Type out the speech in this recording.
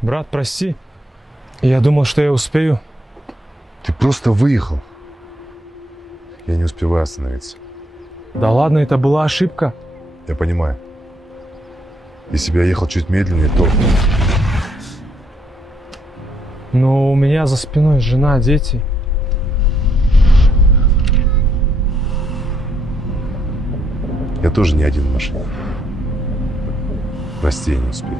Брат, прости. Я думал, что я успею. Ты просто выехал. Я не успеваю остановиться. Да ладно, это была ошибка. Я понимаю. Если бы я ехал чуть медленнее, то... Но у меня за спиной жена, дети. Я тоже не один в машине. Прости, я не успею.